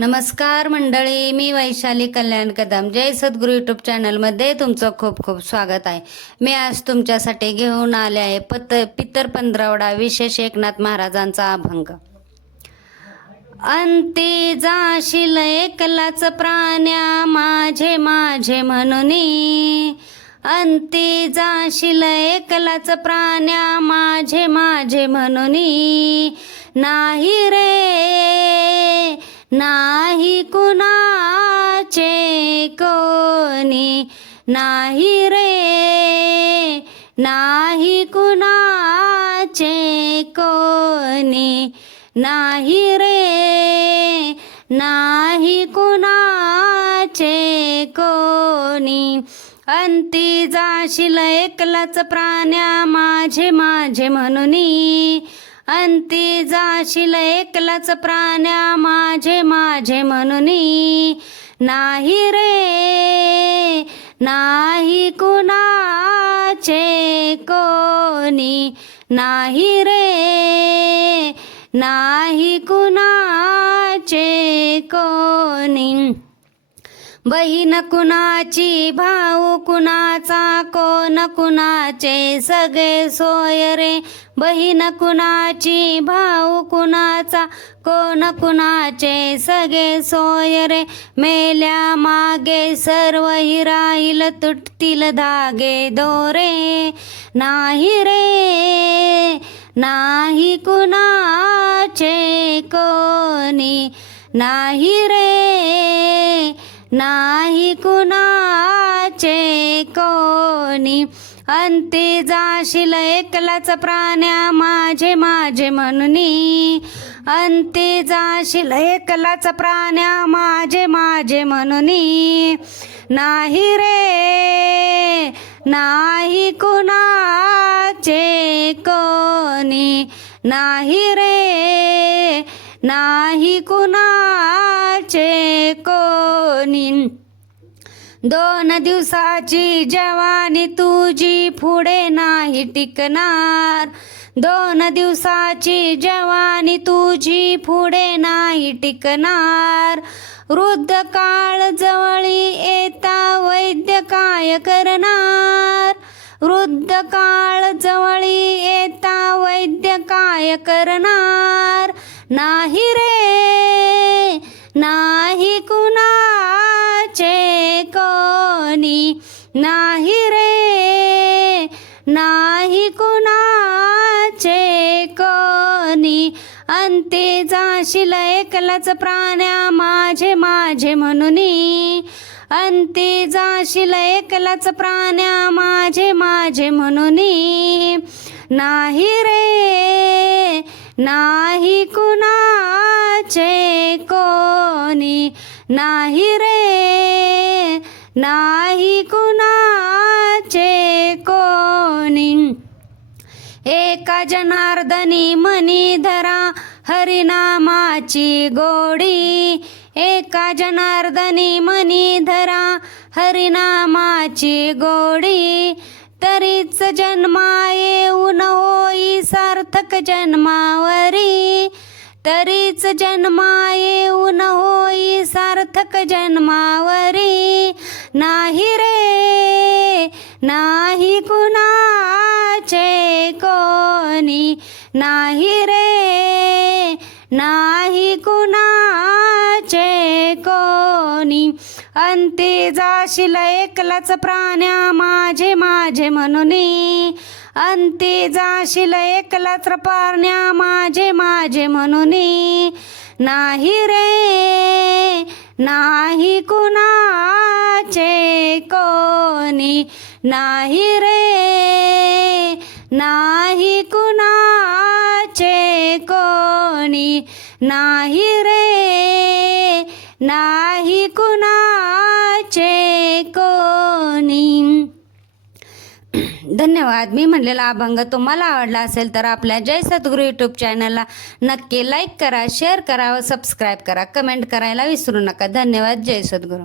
नमस्कार मंडळी मी वैशाली कल्याण कदम. जय सद्गुरू यूट्यूब चॅनलमध्ये तुमचं खूप खूप स्वागत आहे. मी आज तुमच्यासाठी घेऊन आले आहे पत पितर पंधरवडा विशेष एकनाथ महाराजांचा अभंग. अंती जाशील एकलाच प्राण्या माझे माझे म्हणून. अंती जाशील एकलाच प्राण्या माझे माझे म्हणून. नाही रे नाही कुणाचे कोणी. नाही रे नाही कुणाचे कोणी. नाही रे नाही कुणाचे कोणी. अंती जाशील एकलाच प्राण्या माझे माझे म्हणून. अंती जाशील एकलाच प्राण्या माझे माझे म्हणूनी नाही रे नाही कुणाचे कोणी नाही रे नाही कुणाचे कोणी. बहीण कुणाची भाऊ कुणाचा कोण कुणाचे सगळे सोय रे. बहीण कुणाची भाऊ कुणाचा कोण कुणाचे सगळे सोय रे. मेल्या मागे सर्व हिराईल तुटतील धागे दोरे. नाही रे नाही कुणाचे कोणी. नाही रे नाही कुणा चे कोणी? अंती जाशील एकलाच प्राण्या माझे माझे म्हणनी. अंती जाशील एकलाच प्राण्या माझे माझे म्हणनी. नाही रे नाही कुणाचे कोणी. नाही रे नाही कुणाचे कोणी. दोन दिवसाची जवानी तुझी पुढे नाही टिकणार. दोन दिवसाची जवानी तुझी पुढे नाही टिकणार. वृद्ध काळ जवळी येता वैद्य काय करणार. वृद्ध काळ जवळी येता वैद्य काय करणार. नाही रे नाही नाही रे नाही कुणाचे कोणी. अंते जाशील एकलाच प्राण्या माझे माझे म्हणून. अंती जाशील एकलाच प्राण्या माझे माझे म्हणून. नाही रे नाही कुणाचे कोणी. नाही रे नाही को जनार्दनी मनी धरा हरिनामाची गोडी. एका जनार्दनी मनी धरा हरिनामाची गोडी. तरीच जन्मा येऊन होई सार्थक जन्मावरी. तरीच जन्मा येऊन होई सार्थक जन्मावरी. नाही रे नाही कोणी नाही रे नाही कुणाचे कोणी. अंती जाशील एकलाच प्राण्या माझे माझे म्हणूनी. अंती जाशील एकलाच पारण्या माझे माझे म्हणूनी. नाही रे नाही कुणाचे को नाही रे नाही कुणाचे कोणी. नाही रे नाही कुणाचे कोणी. धन्यवाद. मी म्हणलेला अभंग तुम्हाला आवडला असेल तर आपल्या जय सद्गुरू यूट्यूब चॅनलला नक्की लाईक करा शेअर करा व सबस्क्राईब करा. कमेंट करायला विसरू नका. धन्यवाद. जय सद्गुरू.